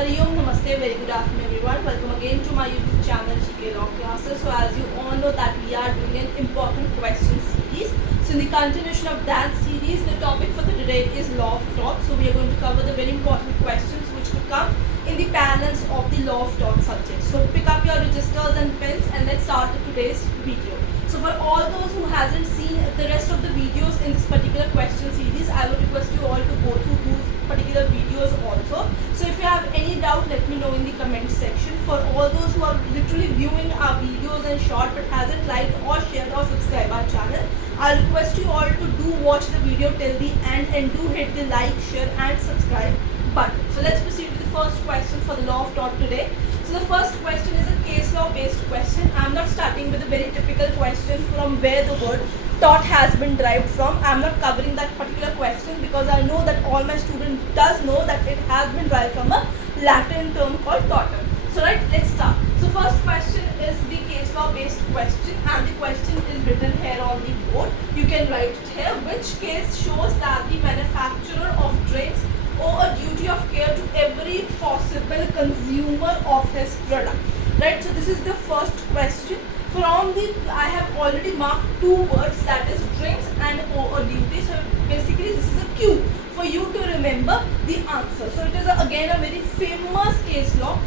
Hariom Namaste, very good afternoon everyone. Welcome again to my YouTube channel GK Law Classes. So as you all know that we are doing an important question series. So in the continuation of that series, the topic for the today is law of torts. So we are going to cover the very important questions which could come in the balance of the law of torts subject. So pick up your registers and pens and let's start today's video. So for all those who hasn't seen the rest of the videos in this particular question series, I would request you all to go through those particular videos also. So if you have any doubt, let me know in the comment section. For all those who are literally viewing our videos and short but hasn't liked or shared or subscribed our channel, I request you all to do watch the video till the end and do hit the like, share and subscribe button. So let's proceed with the first question for the law of tort today. So the first question is a case law based question. I am not starting with a very typical question from where the word tort has been derived from. I am not covering that particular question because I know that all my students does know that it has been derived from a Latin term called tortum. So right, let's start. So first question is the case law based question and the question is written here on the board. You can write it here. Which case shows that the manufacturer of drinks owe a duty of care to every possible consumer of his product? Right, so this is the first question. From the, I have already marked two words, that is drinks and owe a duty. So basically this is a cue for you to remember the answer. So it is again a very famous case law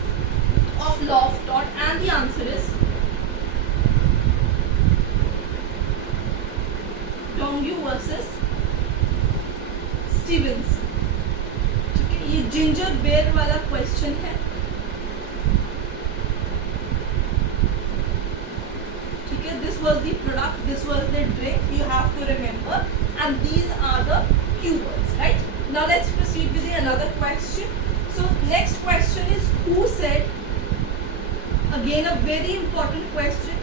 of law of tort and the answer is Dongue versus Stevens. ये ginger bear वाला question है, ठीक है. This was the product, this was the drink, you have to remember, and these are the keywords, right? Now let's proceed with the another question. So next question is, who said, again a very important question,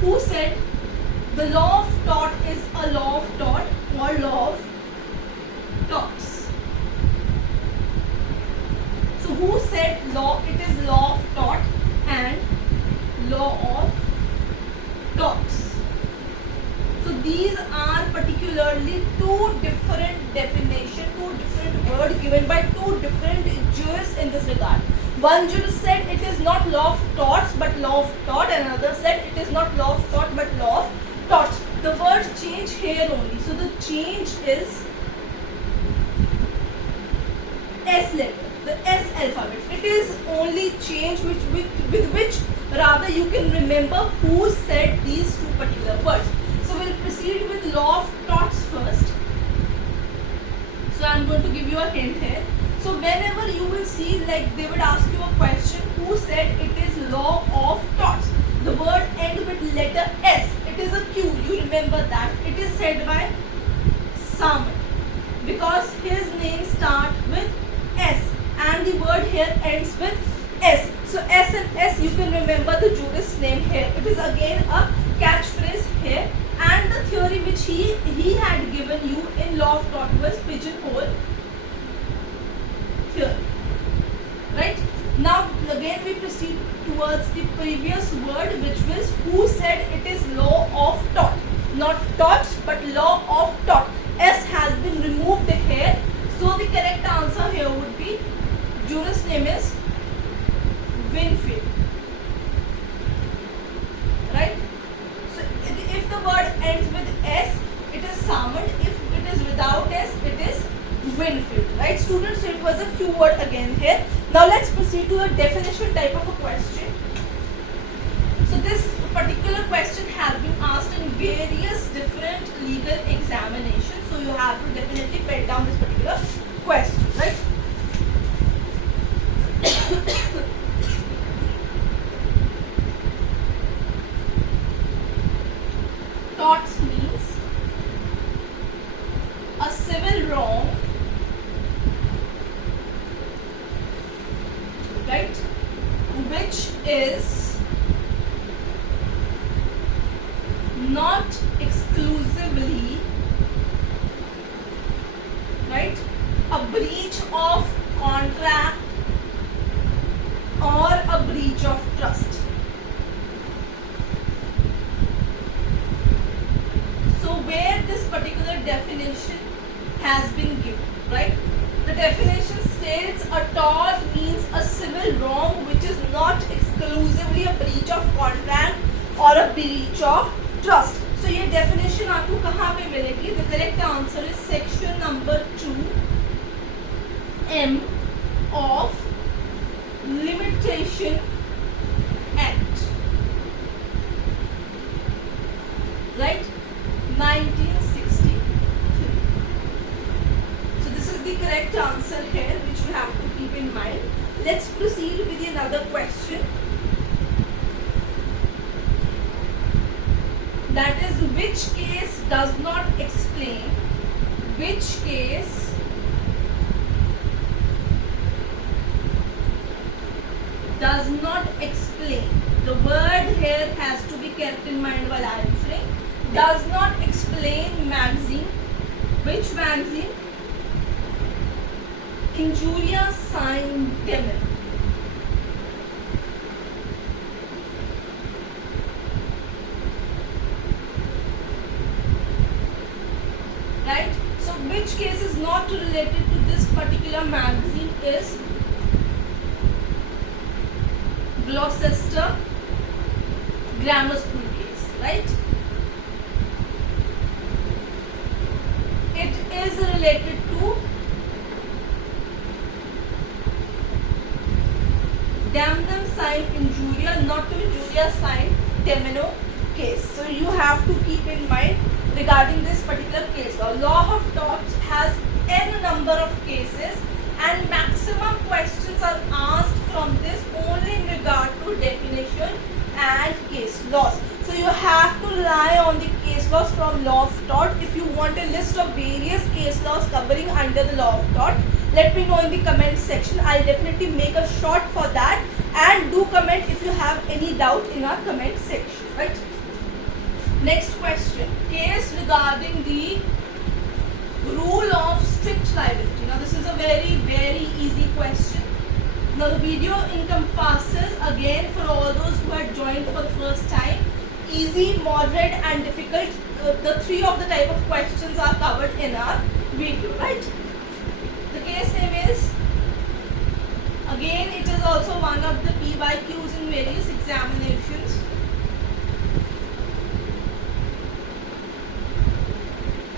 who said the law of tort is a law of tort or law of torts? So who said law, it is law of tort and law of torts? So these are particularly two different definitions, two different words given by two different jurists in this regard. One jurist said it is not law of torts but law of tort, and another said it is not law of tort but law of torts. The word change here only. So the change is S letter, the S alphabet. It is only change with which rather you can remember who said these two particular words. So we'll proceed with law of torts first. So I'm going to give you a hint here. So whenever you will see, like they would ask you a question, who said it is law of torts? The word end with letter S. It is a cue. You remember that. It is said by Salmon because his name starts with S and the word here ends with S. So S and S, you can remember the jurist's name here. It is again a catchphrase here, and the theory which he had given you in law of tort was pigeonhole theory. Right? Now again we proceed towards the previous word, which was who said it is law of tort. Not torts but law of tort. S has been removed here. So the correct answer here would be, jurist name is Winfield. Right? So if the word ends with S, it is Salmon. If it is without S, it is Winfield. Right, students? So it was a cue word again here. Now let's proceed to a definition type of a question. So this particular question has been asked in various different legal examinations. So you have to definitely pen down this particular question, right? Torts means a civil wrong, right, which is not exclusively, right, a breach of contract or a breach of trust. So where this particular definition has been given, right? The definition states a tort means a civil normal wrong which is not exclusively a breach of contract or a breach of trust. So ये definition आपको कहाँ पे मिलेगी? The correct answer is section number 2M of Limitation Act, right? 1963. So this is the correct answer here, which you have to keep in mind. Let's proceed with another question. That is, which case does not explain? Which case does not explain? The word here has to be kept in mind while answering. Does not explain magazine. Which magazine? Injuria Sign Demon. Right? So which case is not related to this particular magazine is Gloucester Grammar School case, right? It is related to Damnum Sign Injuria, not to Injuria Sign Temino case. So you have to keep in mind regarding this particular case. The law of torts has n number of cases and maximum questions are asked from this only in regard to definition and case laws. So you have to rely on the case laws from law of tort. If you want a list of various case laws covering under the law of tort, let me know in the comment section. I'll definitely make a short for that, and do comment if you have any doubt in our comment section, right? Next question. Case regarding the rule of strict liability. Now this is a very easy question. Now the video encompasses, again for all those who had joined for the first time, easy, moderate and difficult. The three of the type of questions are covered in our video, right? The case name is, again it is also one of the PYQs in various examinations.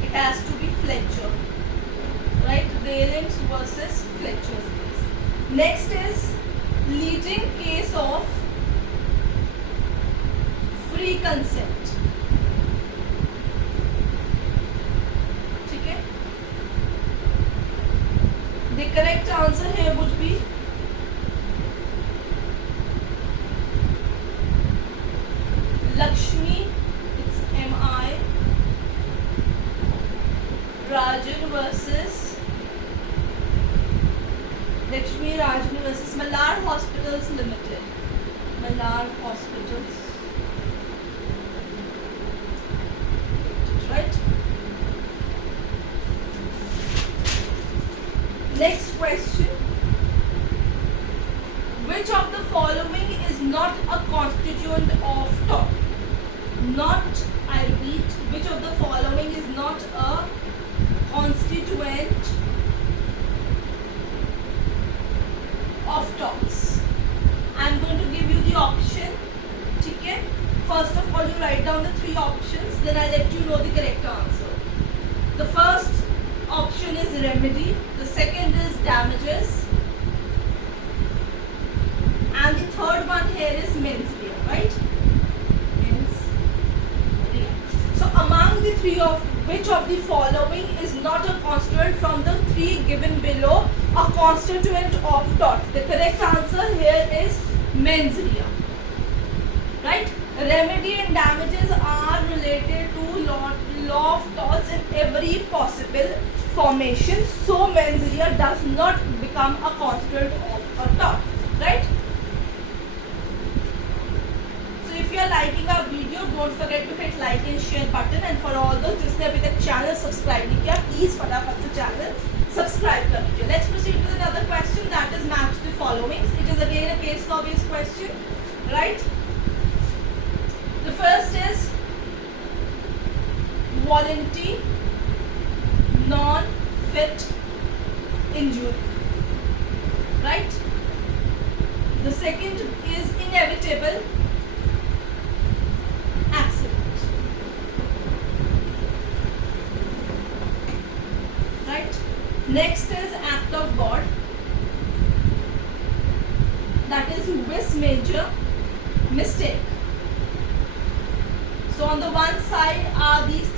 It has to be Fletcher, right? Raylands versus Fletcher's case. Next is leading case of free consent. Okay? The correct answer here would be Lakshmi, it's M-I, Rajan versus Lakshmi Rajan versus Malad Hospitals Limited. Malad Hospitals. Right? Next question. Which of the following is not a constituent of tort? Not, I repeat, which of the following is not a constituent of torts? I'm going to give you the option. Okay? First of all, you write down the three options, then I'll let you know the correct answer. The first option is remedy, the second is damages, and the third one here is mens rea, right? Mens rea. So among the three of which of the following is not a constituent from the three given below a constituent of tort? The correct answer here is mens rea, right? Remedy and damages are related to law of torts in every possible formation. So mens rea does not become a constituent of a tort, right? So if you are liking our video, don't forget to hit like and share button. And for all those जिसने अभी तक channel subscribe नहीं किया, please फटाफट से channel subscribe कर लीजिए. Let's proceed with another question, that is match the followings. It is again a case law based question, right? The first is voluntary non-fit injury, right? The second is inevitable accident. Right? Next is act of God. That is vis major mistake. So on the one side are these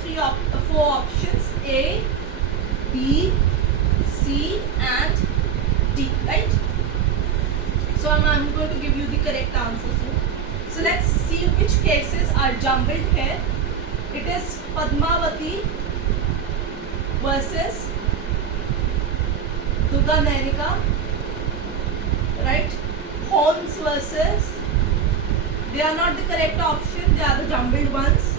four options: A, B, C and D, right? So I'm going to give you the correct answers. So let's see which cases are jumbled here. It is Padmavati versus Durga Nainika, right? Holmes versus, they are not the correct option, they are the jumbled ones.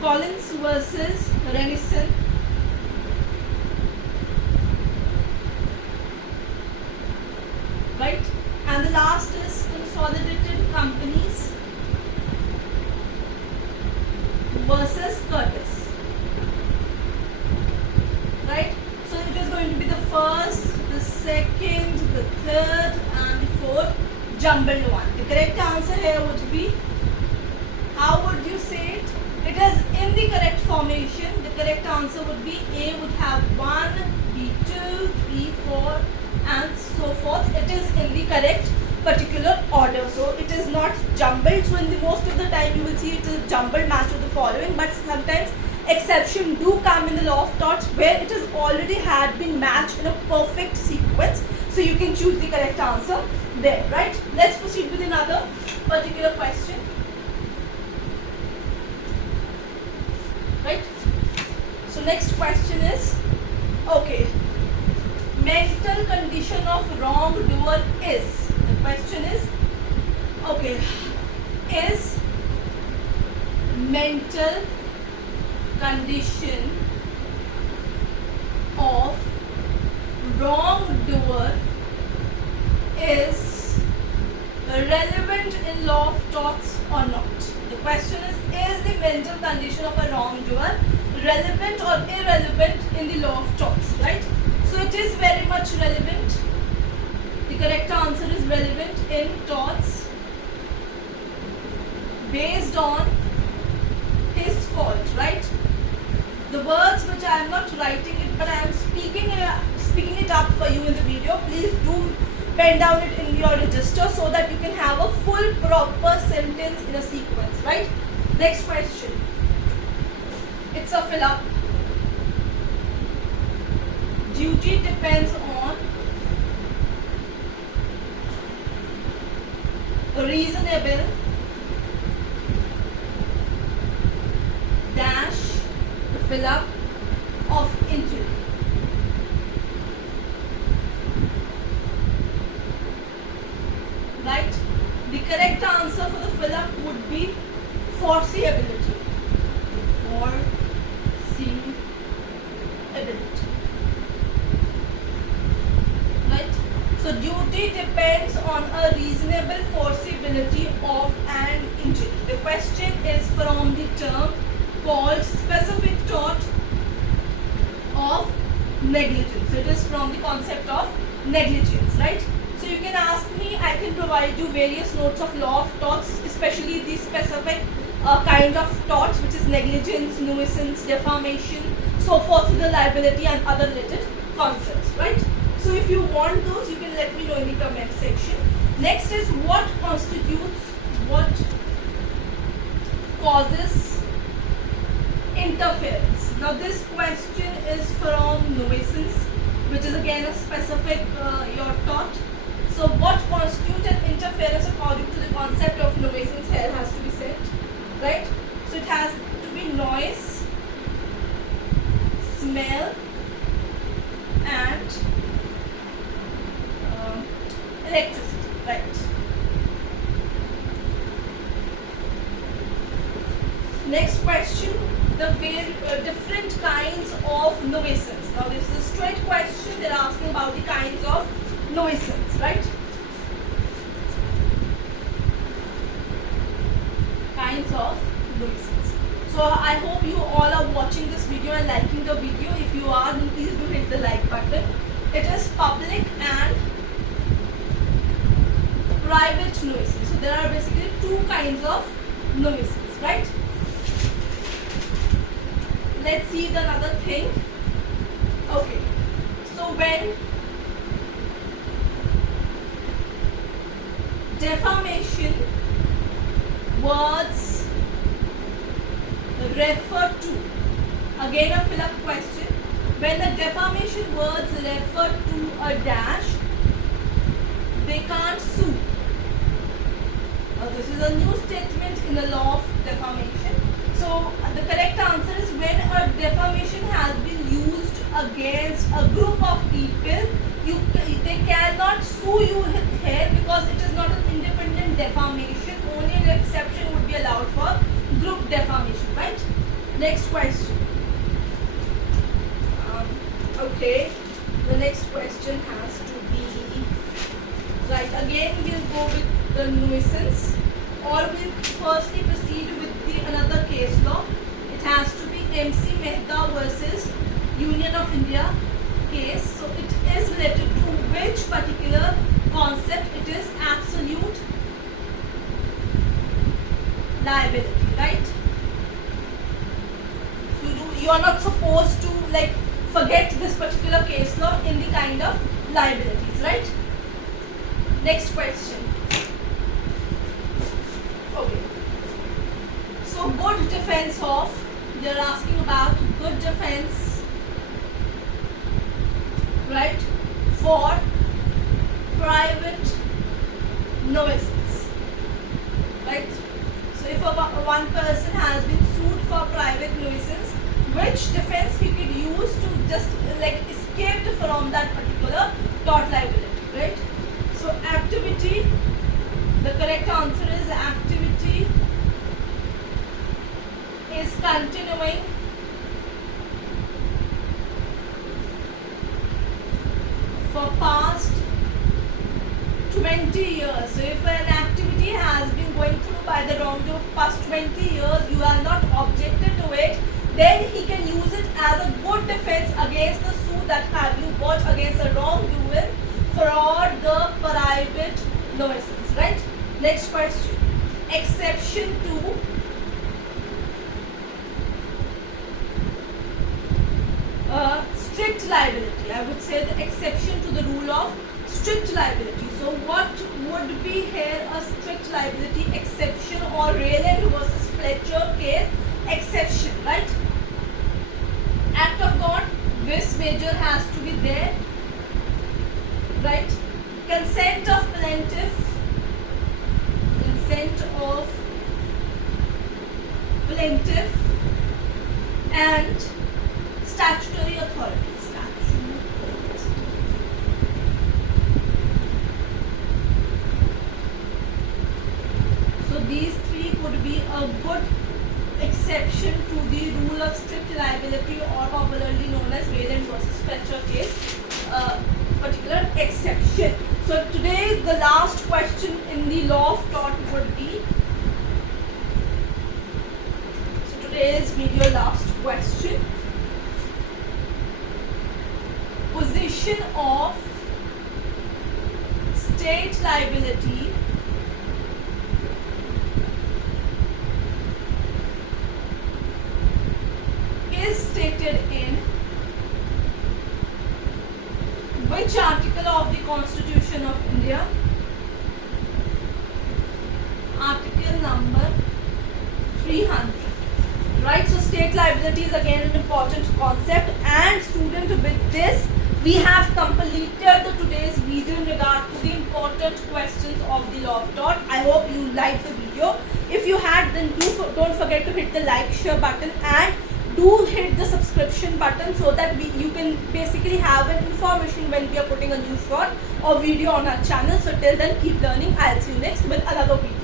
Collins versus Renison. Right? And the last is consolidated companies versus Curtis. Right? So it is going to be the first, the second, the third and the fourth jumbled one. The correct answer here would be, how would you say it? It is in the correct formation. The correct answer would be A would have 1, B 2, 3, 4 and so forth. It is in the correct particular order. So it is not jumbled. So in the most of the time you will see it is jumbled match of the following, but sometimes exception do come in the law of torts where it has already had been matched in a perfect sequence. So you can choose the correct answer there, right? Let's proceed with another particular question. Right? So next question is, okay, mental condition of wrongdoer is, the question is, okay, is mental condition of wrongdoer is relevant in law of torts or not? The question is the mental condition of a wrongdoer relevant or irrelevant in the law of torts, right? So it is very much relevant. The correct answer is relevant in torts based on his fault, right? The words which I am not writing it, but I am speaking it up for you in the video. Please do pen down it in your register so that you can have a full proper sentence in a sequence, right? Next question. It's a fill up. Duty depends on reasonable dash the fill up of injury. Right? The correct answer for the fill up would be foreseeability. Foreseeability. Right? So duty depends on a reasonable foreseeability of an injury. The question is from the term called specific tort of negligence. So it is from the concept of negligence, right? So you can ask me, I can provide you various notes of law of torts, especially the specific kind of torts, which is negligence, nuisance, defamation, so forth to the liability and other related concepts, right? So if you want those, you can let me know in the comment section. Next is what causes interference. Now this question is from nuisance, which is again a specific your tort. So what constitutes an interference according to the concept of nuisance here has to be said, right? So it has to be noise, smell and electricity, right? Next question, the different kinds of nuisance. Now this is a straight question, they're asking about the kinds of nuisance, right? Kinds of nuisance. So I hope you all are watching this video and liking the video. If you are, then please do hit the like button. public and private nuisance. So there are basically two kinds of nuisance, right? Let's see the another thing. Okay, so when defamation words refer to, again a fill-up question, when the defamation words refer to a dash, they can't sue. Now this is a new statement in the law of defamation. So the correct answer is when a defamation has been used against a group of people, they cannot sue you here because it is not an independent defamation. Only an exception would be allowed for group defamation, right? Next question. Okay, the next question has to be, right, again we'll go with the nuisance, or we'll firstly proceed with the another case law. It has to be MC Mehta versus Union of India case. So it is related to which particular concept? It is absolute liability, right? You are not supposed to forget this particular case law in the kind of liabilities, right? Next question. Okay. So good defense of, they are asking about good defense, right, for private nuisance, right? So if one person has been sued for private nuisance, which defense he could use to just escape from that particular tort liability, right? So activity, the correct answer is activity is continuing for past 20 years. So if an activity has been going through by the wrongdoer past 20 years, you are not objected to it, then he can use it as a good defense against the suit that have you brought against a wrongdoer for the private nuisance, right? Next question. Exception to strict liability. I would say the exception to the rule of strict liability. So what would be here a strict liability exception, or Rayland versus Fletcher case exception, right? Act of God, vis major has to be there, right? Consent of plaintiff, and statutory authority. So these three could be a good exception to the rule of strict liability, or popularly known as Rayland versus Fletcher case, particular exception. So today the last question in the law of tort would be, so today's video last question, position of state liability is stated in which article of the Constitution of India? Article number 300. Right, so state liability is again an important concept, and student, with this we have completed today's video in regard to the important questions of the law of tort. I hope you liked the video. If you had, then don't forget to hit the like, share button, and do hit the subscription button so that you can basically have an information when we are putting a new short or video on our channel. So till then, keep learning. I'll see you next with another video.